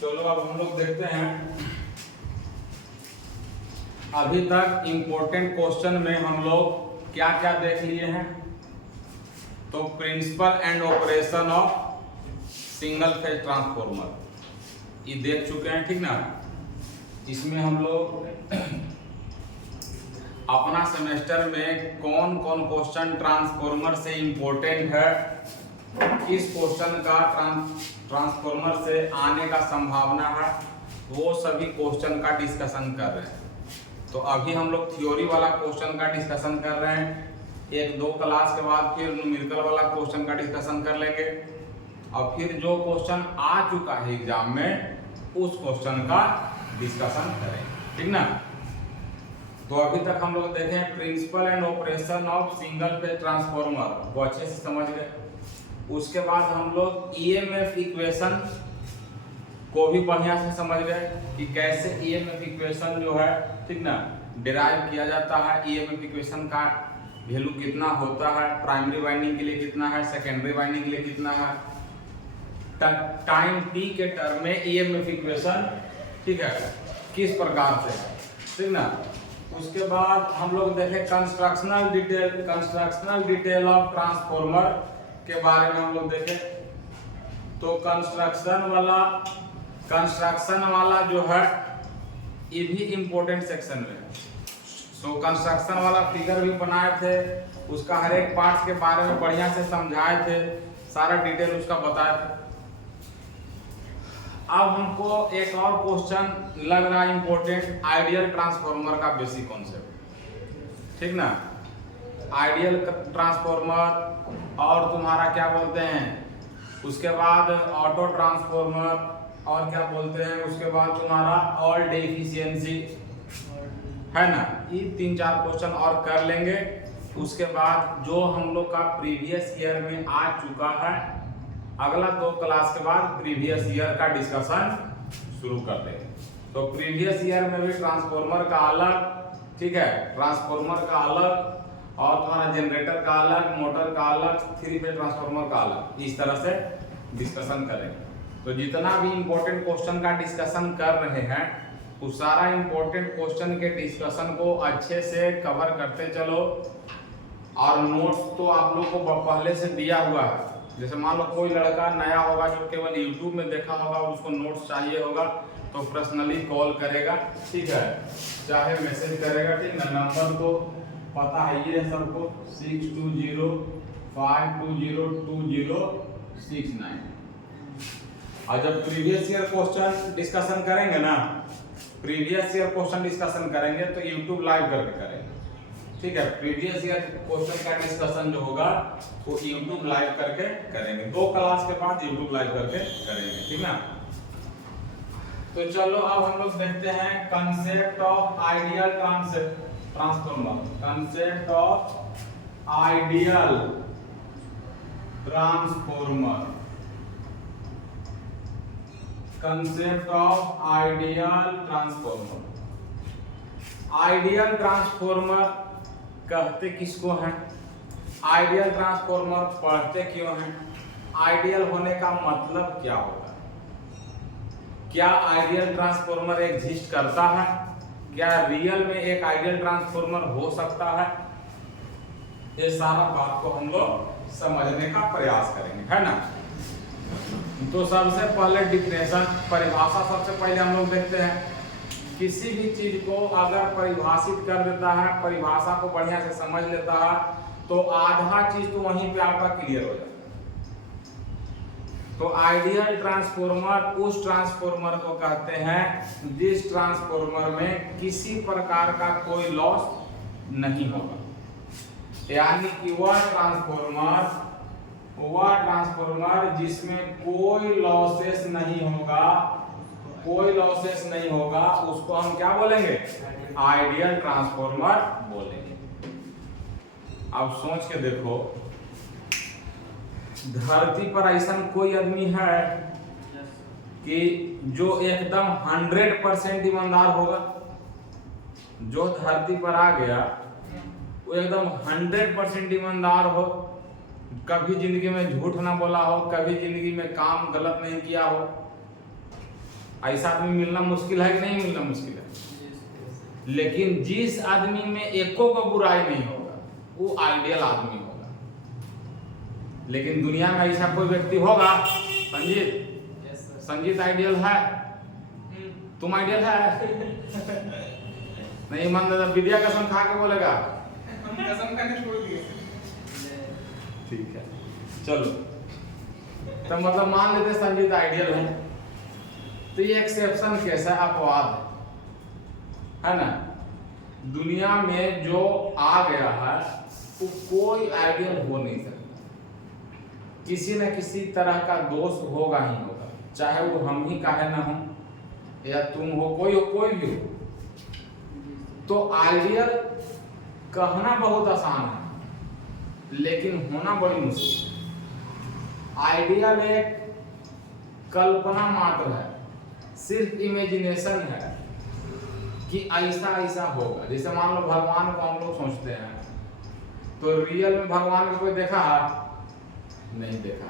चलो अब हम लोग देखते हैं अभी तक इम्पोर्टेंट क्वेश्चन में हम लोग क्या क्या देख लिए हैं। तो principle and operation of single phase transformer ये देख चुके हैं, ठीक ना। इसमें हम लोग अपना सेमेस्टर में कौन कौन क्वेश्चन ट्रांसफॉर्मर से इम्पोर्टेंट है, किस क्वेश्चन का ट्रांसफॉर्मर से आने का संभावना है, वो सभी क्वेश्चन का डिस्कशन कर रहे हैं। तो अभी हम लोग थ्योरी वाला क्वेश्चन का डिस्कशन कर रहे हैं। एक दो क्लास के बाद फिर न्यूमेरिकल वाला क्वेश्चन का डिस्कशन कर लेंगे और फिर जो क्वेश्चन आ चुका है एग्जाम में उस क्वेश्चन का डिस्कशन करेंगे, ठीक ना। तो अभी तक हम लोग देखें principle and operation of single phase transformer, वो अच्छे से समझ गए। उसके बाद हम लोग ईएमएफ इक्वेशन को भी बढ़िया से समझ गए कि कैसे ईएमएफ इक्वेशन जो है, ठीक ना, डिराइव किया जाता है। ईएमएफ इक्वेशन का वैल्यू कितना होता है, प्राइमरी वाइंडिंग के लिए कितना है, सेकेंडरी वाइंडिंग के लिए कितना है, टाइम टी के टर्म में ईएमएफ इक्वेशन, ठीक है, किस प्रकार से है, ठीक ना। उसके बाद हम लोग देखें कंस्ट्रक्शनल डिटेल ऑफ ट्रांसफॉर्मर के बारे में हम लोग देखें। तो कंस्ट्रक्शन वाला जो है ये भी इम्पोर्टेंट सेक्शन में। तो कंस्ट्रक्शन वाला फिगर भी बनाए थे, उसका हर एक पार्ट के बारे में बढ़िया से समझाए थे, सारा डिटेल उसका बताए थे। अब हमको एक और क्वेश्चन लग रहा है इम्पोर्टेंट, आइडियल ट्रांसफॉर्मर का बेसिक कॉन्सेप्ट, ठीक ना। आइडियल ट्रांसफॉर्मर और तुम्हारा क्या बोलते हैं, उसके बाद ऑटो ट्रांसफॉर्मर और क्या बोलते हैं, उसके बाद तुम्हारा ऑल्ट एफिशिएंसी, है ना। ये 3-4 क्वेश्चन और कर लेंगे। उसके बाद जो हम लोग का प्रीवियस ईयर में आ चुका है, अगला 2 क्लास के बाद प्रीवियस ईयर का डिस्कशन शुरू कर देंगे। तो प्रीवियस ईयर में भी ट्रांसफॉर्मर का अलग, ठीक है, ट्रांसफॉर्मर का अलग और तुम्हारा जनरेटर का अलग, मोटर का अलग, 3 फेज ट्रांसफॉर्मर का अलग, इस तरह से डिस्कशन करेंगे। तो जितना भी इम्पोर्टेंट क्वेश्चन का डिस्कशन कर रहे हैं उस सारा इम्पोर्टेंट क्वेश्चन के डिस्कशन को अच्छे से कवर करते चलो। और नोट्स तो आप लोग को पहले से दिया हुआ है। जैसे मान लो कोई लड़का नया होगा जो केवल YouTube में देखा होगा, उसको नोट्स चाहिए होगा तो पर्सनली कॉल करेगा, ठीक है, चाहे मैसेज करेगा, ठीक ना। नंबर तो पता है ये सबको, 6205202069। और जब प्रीवियस ईयर क्वेश्चन डिस्कशन करेंगे ना, प्रीवियस ईयर क्वेश्चन डिस्कशन करेंगे तो YouTube लाइव करके करेंगे, ठीक है। प्रीवियस ईयर क्वेश्चन का डिस्कशन जो होगा वो YouTube लाइव करके करेंगे, 2 क्लास के बाद YouTube लाइव करके करेंगे, ठीक ना। तो चलो अब हम लोग देखते हैं concept of ideal transformer. Concept of ideal transformer, concept of ideal transformer. Ideal transformer कहते किसको हैं, आइडियल ट्रांसफॉर्मर पढ़ते क्यों हैं, आइडियल होने का मतलब क्या होगा, क्या आइडियल ट्रांसफॉर्मर एग्जिस्ट करता है, क्या रियल में एक आइडियल ट्रांसफॉर्मर हो सकता है, ये सारा बात को हम लोग समझने का प्रयास करेंगे, है ना। तो सबसे पहले डिफिनेशन, परिभाषा सबसे पहले हम लोग देखते हैं। किसी भी चीज को अगर परिभाषित कर देता है, परिभाषा को बढ़िया से समझ लेता है, तो आधा चीज तो वहीं पे आपका क्लियर हो जाता है। तो आइडियल ट्रांसफॉर्मर उस ट्रांसफॉर्मर को कहते हैं जिस ट्रांसफॉर्मर में किसी प्रकार का कोई लॉस नहीं होगा, यानी कि वह ट्रांसफॉर्मर जिसमें कोई लॉसेस नहीं होगा, कोई लॉसेस नहीं होगा, उसको हम क्या बोलेंगे, आइडियल ट्रांसफॉर्मर बोलेंगे। अब सोच के देखो, धरती पर ऐसा कोई आदमी है कि जो एकदम 100% ईमानदार होगा, जो धरती पर आ गया वो एकदम 100% ईमानदार हो, कभी जिंदगी में झूठ ना बोला हो, कभी जिंदगी में काम गलत नहीं किया हो, ऐसा आदमी मिलना मुश्किल है कि नहीं मिलना मुश्किल है? लेकिन जिस आदमी में एको को बुराई नहीं होगा वो आइडियल आदमी होगा। लेकिन दुनिया में ऐसा कोई व्यक्ति होगा? संजीत, संजीत आइडियल है? तुम आइडियल है? नहीं मान विद्या कसम खा के बोलेगा हम कसम खाने छोड़ दिए। ठीक है चलो, तो मतलब मान लेते संजीत आइडियल है, तो ये एक्सेप्शन केस है, अपवाद है ना। दुनिया में जो आ गया है वो कोई आइडियल हो नहीं सकता, किसी न किसी तरह का दोष होगा ही होगा, चाहे वो हम ही काहे ना हो या तुम हो, कोई भी हो। तो आइडियल कहना बहुत आसान है लेकिन होना बड़ी मुश्किल। आइडियल एक कल्पना मात्र है, सिर्फ इमेजिनेशन है कि ऐसा ऐसा होगा। जैसे मान लो भगवान को हम लोग सोचते हैं, तो रियल में भगवान को कोई देखा है? नहीं देखा।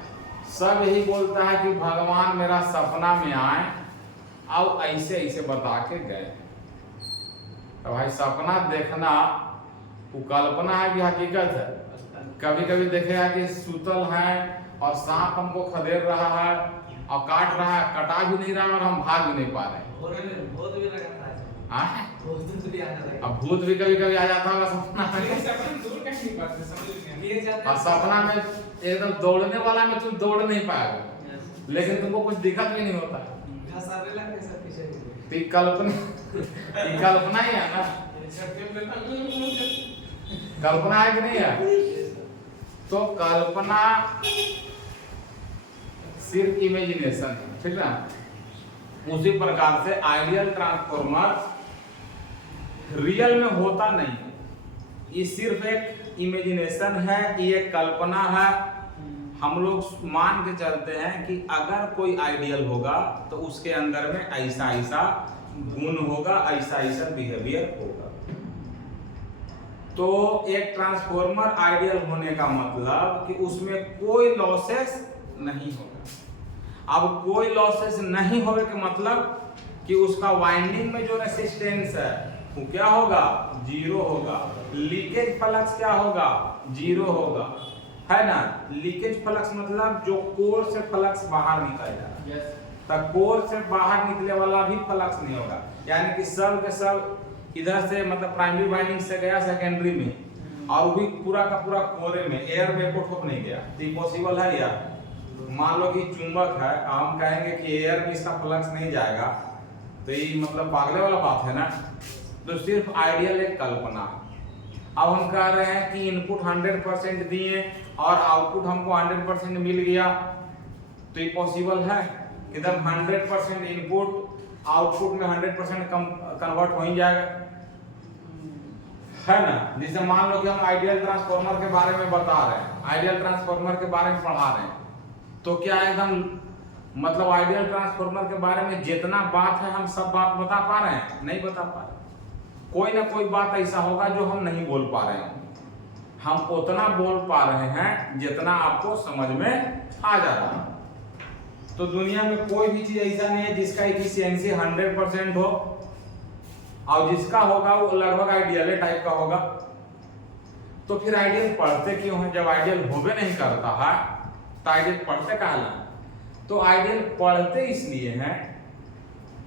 सब यही बोलता है कि भगवान मेरा सपना में आए और ऐसे ऐसे बता के गए। तो भाई सपना देखना वो कल्पना है कि हकीकत है? कभी कभी देखेगा कि सुतल है और सांप हमको खदेड़ रहा है और काट रहा है, कटा भी नहीं रहा और हम भाग भी नहीं पा रहे। अब भूत भी कभी कभी आ जाता होगा सपना में, और सपना में एकदम दौड़ने वाला में तुम दौड़ नहीं पाएगा, लेकिन तुमको कुछ दिक्कत भी नहीं होता। तो कल्पना ही है ना, कल्पना है कि नहीं है? तो कल्पना सिर्फ इमेजिनेशन है, ठीक ना। उसी प्रकार से आइडियल ट्रांसफॉर्मर रियल में होता नहीं, ये सिर्फ एक इमेजिनेशन है, ये एक कल्पना है। हम लोग मान के चलते हैं कि अगर कोई आइडियल होगा तो उसके अंदर में ऐसा ऐसा गुण होगा, ऐसा ऐसा बिहेवियर होगा। तो एक ट्रांसफॉर्मर आइडियल होने का मतलब कि उसमें कोई लॉसेस नहीं होगा। अब कोई लॉसेस नहीं होने का मतलब कि उसका वाइंडिंग में जो रेसिस्टेंस है वो क्या होगा? जीरो होगा। लीकेज फ्लक्स क्या होगा? जीरो होगा, है ना। लीकेज फ्लक्स मतलब जो कोर से फ्लक्स बाहर निकल जाएगा, तो कोर से बाहर निकले वाला भी फ्लक्स नहीं होगा। यानी कि सब के सब इधर से मतलब प्राइमरी वाइंडिंग से गया सेकेंडरी में, और वो भी पूरा का पूरा कोरे में, एयर में को नहीं गया। तो पॉसिबल है यार? मान लो कि चुंबक है, हम कहेंगे कि एयर में इसका फ्लक्स नहीं जाएगा, तो ये मतलब पागले वाला बात है ना। तो सिर्फ आइडियल एक कल्पना। अब हम कह रहे हैं कि इनपुट 100% दिए और आउटपुट हमको 100% मिल गया, तो ये पॉसिबल है? एकदम 100% इनपुट आउटपुट में 100% कन्वर्ट हो ही जाएगा, है ना। जैसे मान लो कि हम आइडियल ट्रांसफार्मर के बारे में बता रहे हैं, आइडियल ट्रांसफार्मर के बारे में पढ़ा रहे हैं, तो क्या एकदम मतलब आइडियल ट्रांसफार्मर के बारे में जितना बात है हम सब बात बता पा रहे हैं? नहीं बता पा रहे। कोई ना कोई बात ऐसा होगा जो हम नहीं बोल पा रहे हैं। हम उतना बोल पा रहे हैं जितना आपको समझ में आ जा रहा है। तो दुनिया में कोई भी चीज ऐसा नहीं है जिसका एफिशिएंसी 100% हो, और जिसका होगा वो लगभग आइडियल टाइप का होगा। तो फिर आइडियल पढ़ते क्यों हैं? जब आइडियल होबे नहीं करता है तो आइडियल पढ़ते कहला। तो आइडियल पढ़ते इसलिए हैं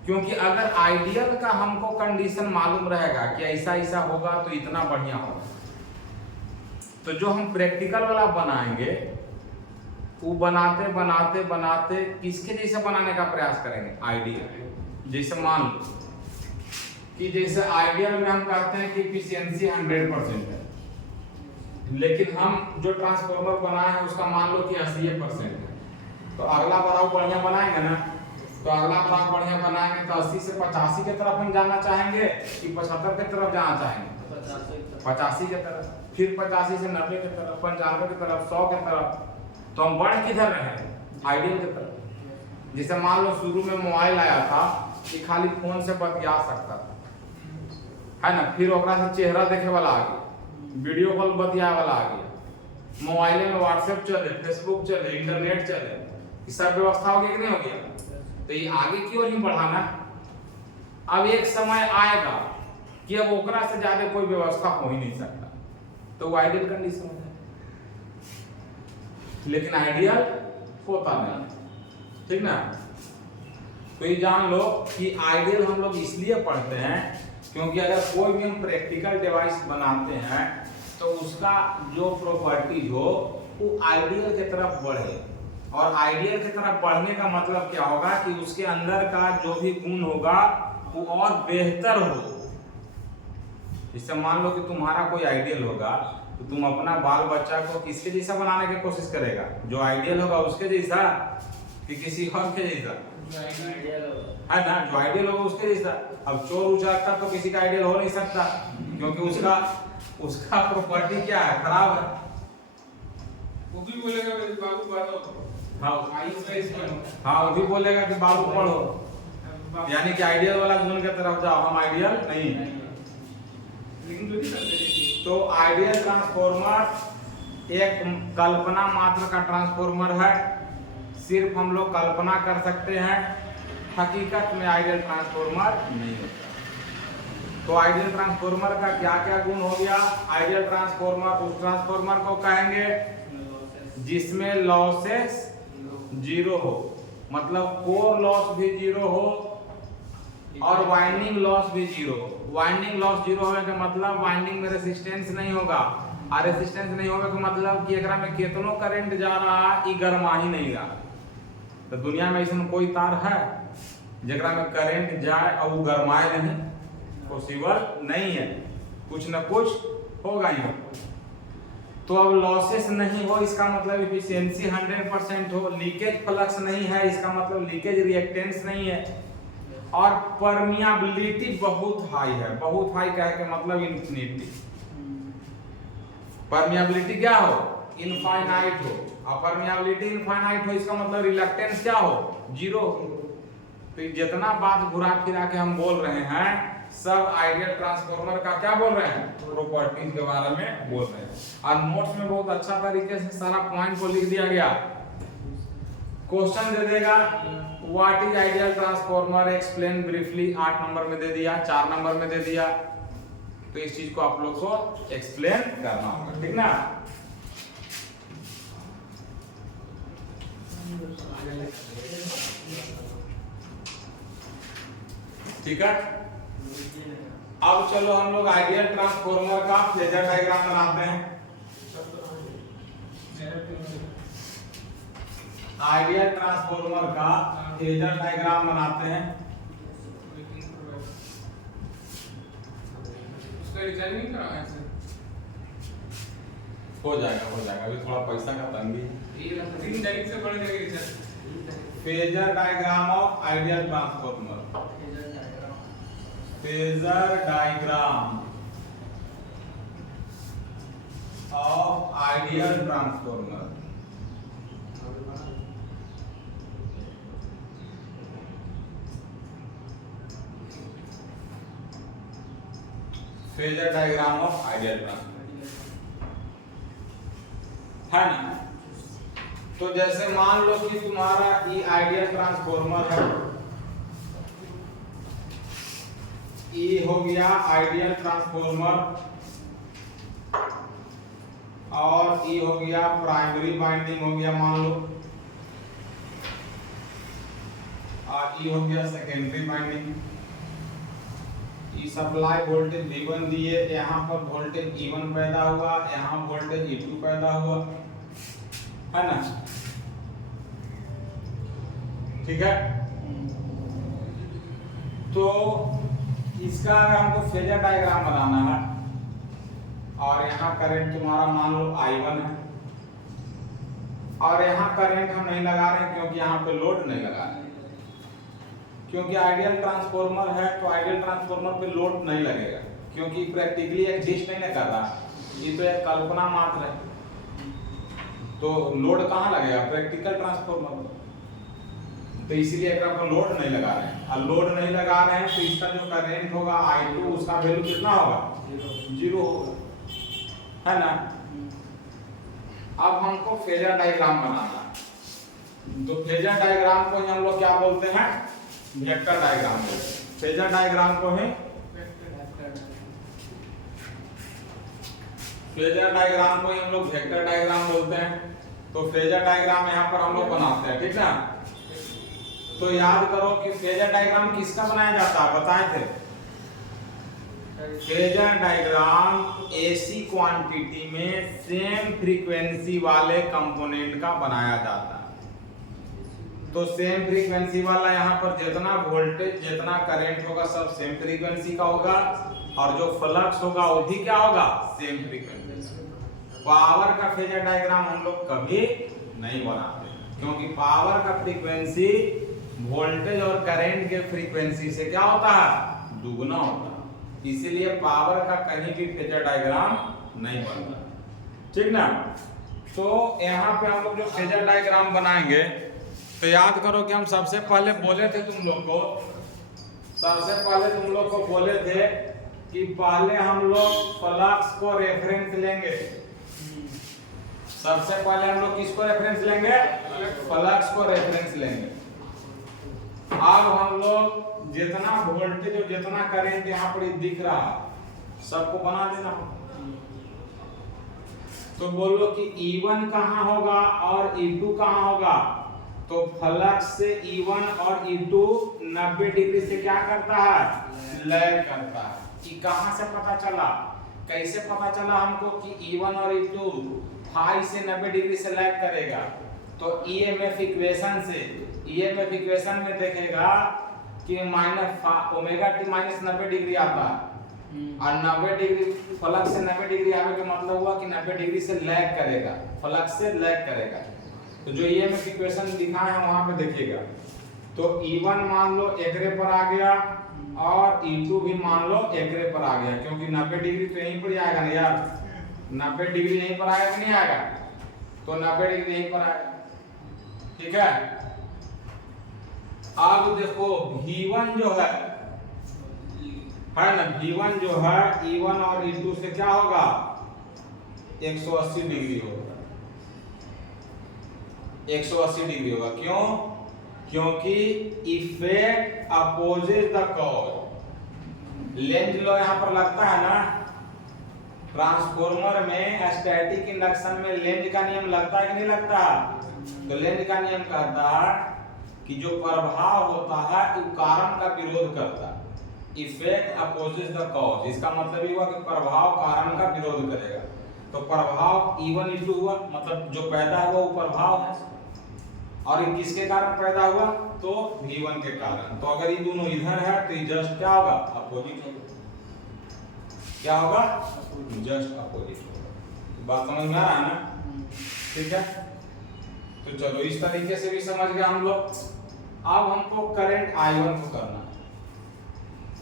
क्योंकि अगर आइडियल का हमको कंडीशन मालूम रहेगा कि ऐसा ऐसा होगा तो इतना बढ़िया होगा, तो जो हम प्रैक्टिकल वाला बनाएंगे वो बनाते बनाते बनाते किसके जैसे बनाने का प्रयास करेंगे? आइडियल। जैसे मान लो कि जैसे आइडियल में हम कहते हैं कि एफिशिएंसी 100% है, लेकिन हम जो ट्रांसफार्मर बनाए हैं उसका मान लो कि 80% है, तो अगला बार बढ़िया बनाएंगे ना। तो अगला बार बढ़िया बनाएंगे तो 80 से 85 की तरफ हम जाना चाहेंगे कि 75 की तरफ जाना चाहेंगे? 85 की तरफ, फिर 85 से 90 की तरफ, 95 की तरफ, 100 की तरफ। तो हम बढ़ किधर रहे? आइडियल की तरफ। जैसे मान लो शुरू में मोबाइल आया था कि खाली फोन से बतिया सकता था, है ना। फिर ओकरा से चेहरा देखे वाला आ गया, वीडियो कॉल बतियाए वाला आ गया, मोबाइल में व्हाट्सएप चले, फेसबुक चले, इंटरनेट चले, ये सब व्यवस्था हो गया कि नहीं हो गया? तो ये आगे की ओर ही बढ़ाना। अब एक समय आएगा कि अब ओकरा से ज्यादा कोई व्यवस्था हो ही नहीं सकता, तो वो आइडियल कंडीशन है। लेकिन आइडियल होता नहीं, ठीक ना। तो ये जान लो कि आइडियल हम लोग इसलिए पढ़ते हैं क्योंकि अगर कोई भी हम प्रैक्टिकल डिवाइस बनाते हैं तो उसका जो प्रॉपर्टीज हो वो आइडियल की तरफ बढ़े। और आइडियल की तरफ बढ़ने का मतलब क्या होगा कि उसके अंदर का जो भी गुण होगा वो और बेहतर हो। इससे मान लो कि तुम्हारा कोई आइडियल होगा तो तुम अपना बाल बच्चा को किसके जैसा बनाने की कोशिश करेगा? जो आइडियल होगा उसके जैसा कि किसी और के जैसा? है ना, जो आइडियल होगा उसके जैसा। अब चोर उचारता तो किसी का आइडियल हो नहीं सकता क्योंकि उसका प्रॉपर्टी क्या है? खराब है। वो भी बोलेगा बाबू पढ़ो। हाँ वो भी बोलेगा कि बाबू पढ़ो, यानी कि आइडियल वाला गुण की तरफ जाओ, हम आइडियल नहीं। लेकिन जो नहीं करते। तो आइडियल ट्रांसफॉर्मर एक कल्पना मात्र का ट्रांसफॉर्मर है, सिर्फ हम लोग कल्पना कर सकते हैं, हकीकत में आइडियल ट्रांसफॉर्मर नहीं होता। तो आइडियल ट्रांसफॉर्मर का क्या क्या गुण हो गया? आइडियल ट्रांसफॉर्मर उस ट्रांसफॉर्मर को कहेंगे जिसमें लॉसेस जीरो हो, मतलब कोर लॉस भी जीरो हो और वाइंडिंग लॉस भी जीरो हो। वाइंडिंग लॉस जीरो होने का मतलब वाइंडिंग में रेजिस्टेंस नहीं होगा, और रेजिस्टेंस नहीं होगा का मतलब कि एकरा में कितनो करंट जा रहा है ई गरमा ही नहीं रहा। तो दुनिया में ऐसा कोई तार है जेकरा में करंट जाए और वो गरमाए नहीं? पॉसिबल नहीं है, कुछ न कुछ होगा ही। तो अब लॉसेस नहीं हो इसका मतलब एफिशिएंसी 100% हो, लीकेज फ्लक्स नहीं है इसका मतलब लीकेज रिएक्टेंस नहीं है, और परमियाबिलिटी बहुत हाई है। बहुत हाई कहे के मतलब इन्फिनिटी। परमियाबिलिटी क्या हो? इनफाइनाइट हो। और परमियाबिलिटी इनफाइनाइट हो इसका मतलब रिलक्टेंस क्या हो? जीरो। तो जितना बात घुरा फिरा के हम बोल रहे हैं सब आइडियल ट्रांसफॉर्मर का क्या बोल रहे हैं? प्रॉपर्टीज के बारे में बोल रहे हैं। और नोट्स में बहुत अच्छा तरीके से सारा पॉइंट को लिख दिया गया। क्वेश्चन दे देगा what is ideal transformer, explain briefly, 8 number में दे दिया, 4 नंबर में दे दिया। तो इस चीज को आप लोग को एक्सप्लेन करना होगा, ठीक ना। ठीक है, अब चलो हम लोग आइडियल ट्रांसफॉर्मर का फेजर डायग्राम बनाते हैं। आइडियल ट्रांसफॉर्मर का फेजर डायग्राम बनाते हैं। उसका रिचार्ज नहीं कराया है सर? हो जाएगा, अभी थोड़ा पैसा का तंगी है। ये 3 तारीख से बढ़ जाएगा recharge. Phasor diagram of ideal transformer. Phasor diagram of ideal transformer. Phasor diagram of ideal transformer है ना। तो जैसे मान लो कि तुम्हारा ये आइडियल ट्रांसफॉर्मर है, ये हो गया आइडियल ट्रांसफॉर्मर, और ये हो गया प्राइमरी वाइंडिंग हो गया मान लो, और ये हो गया सेकेंडरी वाइंडिंग। ये सप्लाई वोल्टेज V1 दिए, यहाँ पर वोल्टेज E1 पैदा हुआ, यहाँ वोल्टेज E2 पैदा हुआ, है ना। ठीक है, तो इसका अगर हमको फेजर डायग्राम बनाना है, और यहाँ करंट तुम्हारा मान लो I1 है, और यहाँ करंट हम नहीं लगा रहे हैं क्योंकि यहाँ पे लोड नहीं लगा रहे हैं, क्योंकि आइडियल ट्रांसफॉर्मर है तो आइडियल ट्रांसफॉर्मर पे लोड नहीं लगेगा, क्योंकि प्रैक्टिकली एग्जिस्ट नहीं कर रहा, ये तो एक कल्पना मात्र है। तो लोड कहाँ लगेगा? प्रैक्टिकल ट्रांसफॉर्मर में। तो इसलिए एक पर लोड नहीं लगा रहे हैं, और लोड नहीं लगा रहे हैं तो इसका जो करंट होगा I2 उसका वैल्यू कितना होगा? 0 होगा, है ना। अब हमको फेजर डायग्राम बनाना है। तो फेजर डायग्राम को ही हम लोग क्या बोलते हैं, वेक्टर डायग्राम बोलते हैं। फेजर डायग्राम को ही फेजर डायग्राम को ही हम लोग वेक्टर डायग्राम बोलते हैं। तो फेजर डायग्राम यहाँ पर हम लोग बनाते हैं, ठीक ना। तो याद करो कि फेजर डायग्राम किसका बनाया जाता है, बताए थे। फेजर डायग्राम एसी क्वांटिटी में सेम फ्रीक्वेंसी वाले कंपोनेंट का बनाया जाता है। तो सेम फ्रीक्वेंसी वाला यहाँ पर जितना वोल्टेज जितना करंट होगा सब सेम फ्रीक्वेंसी का होगा, और जो फ्लक्स होगा वो भी क्या होगा, सेम फ्रीक्वेंसी। पावर का फेजर डायग्राम हम लोग कभी नहीं बनाते, क्योंकि पावर का फ्रीक्वेंसी वोल्टेज और करंट के फ्रीक्वेंसी से क्या होता है, दुगना होता है। इसीलिए पावर का कहीं भी फेजर डायग्राम नहीं बनता, ठीक ना। तो यहाँ पे हम लोग जो फेजर डायग्राम बनाएंगे, तो याद करो कि हम सबसे पहले बोले थे तुम लोग को, सबसे पहले तुम लोग को बोले थे कि पहले हम लोग फ्लक्स को रेफरेंस लेंगे। सबसे पहले हम लोग किसको रेफरेंस लेंगे, फ्लक्स को रेफरेंस लेंगे। अब हम लोग जितना वोल्टेज और जितना करंट यहाँ पर दिख रहा है सबको बना देना। तो बोलो कि E1 कहाँ होगा और E2 कहाँ होगा। तो फ्लक्स से E1 और E2 90 डिग्री से क्या करता है, लैग करता है। कि कहाँ से पता चला, कैसे पता चला हमको कि E1 और E2 फाई से 90 डिग्री से लैग करेगा। तो EMF इक्वेशन से, EMF इक्वेशन में देखेगा कि ओमेगा टी माइनस 90 डिग्री आता है, और 90 डिग्री फ्लक्स से 90 डिग्री आने का मतलब हुआ कि 90 डिग्री से लैग करेगा, फ्लक्स से लैग करेगा। तो जो EMF इक्वेशन दिखा है वहां पे देखिएगा। तो E1 मान लो एकरे पर आ गया और E2 भी मान लो एकरे पर आ गया, क्योंकि 90 डिग्री तो यहीं पर ही आएगा ना यार, 90 डिग्री यहीं पर आएगा कि नहीं आएगा। तो 90 डिग्री यहीं पर आएगा, ठीक है। अब देखो V1 जो है ना, V1 जो है E1 और E2 से क्या होगा, 180 डिग्री होगा, 180 डिग्री होगा। क्यों, क्योंकि effect opposite the cause. Lenz law यहाँ पर लगता है ना, ट्रांसफॉर्मर में स्टैटिक इंडक्शन में लेंज का नियम लगता है कि नहीं लगता। तो लेंज का नियम कहता है कि जो प्रभाव होता है वो कारण का विरोध करता है। इफेक्ट अपोजिट द कॉज, इसका मतलब ये हुआ कि प्रभाव कारण का विरोध करेगा। तो प्रभाव E1 E2 हुआ, मतलब जो पैदा हुआ वो प्रभाव है, और ये किसके कारण पैदा हुआ, तो V1 के कारण। तो अगर ये दोनों इधर है तो ये जस्ट क्या होगा, अपोजिट होगा। क्या होगा, जस्ट अपोजिट होगा। बात समझ में आ रहा है ना, ठीक है। तो चलो इस तरीके से भी समझ गए हम लोग। अब हमको करंट I1 को करना है।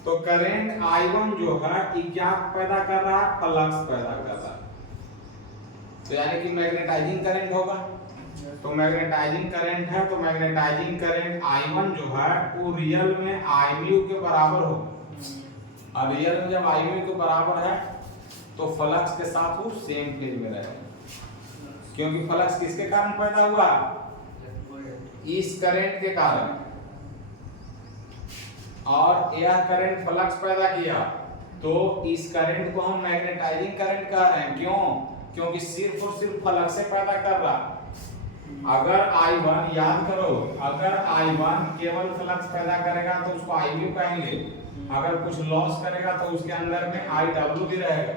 तो करंट I1 जो है ये क्या पैदा कर रहा है, फ्लक्स पैदा कर रहा है। तो यानी कि मैग्नेटाइजिंग करंट होगा। तो मैग्नेटाइजिंग करंट है, तो मैग्नेटाइजिंग करंट I1 जो है वो रियल में Imu के बराबर होगा। और रियल में जब Imu के बराबर है तो फ्लक्स के साथ वो सेम फेज में रहेगा, क्योंकि फ्लक्स किसके कारण पैदा हुआ, इस करंट के कारण। और यह करंट फ्लक्स पैदा किया, तो इस करंट को हम मैग्नेटाइजिंग करंट कह रहे हैं। क्यों, क्योंकि सिर्फ और सिर्फ फ्लक्स से पैदा कर रहा। अगर I1 याद करो, अगर I1 केवल फ्लक्स पैदा करेगा तो उसको Imu कहेंगे। अगर कुछ लॉस करेगा तो उसके अंदर में IW भी रहेगा।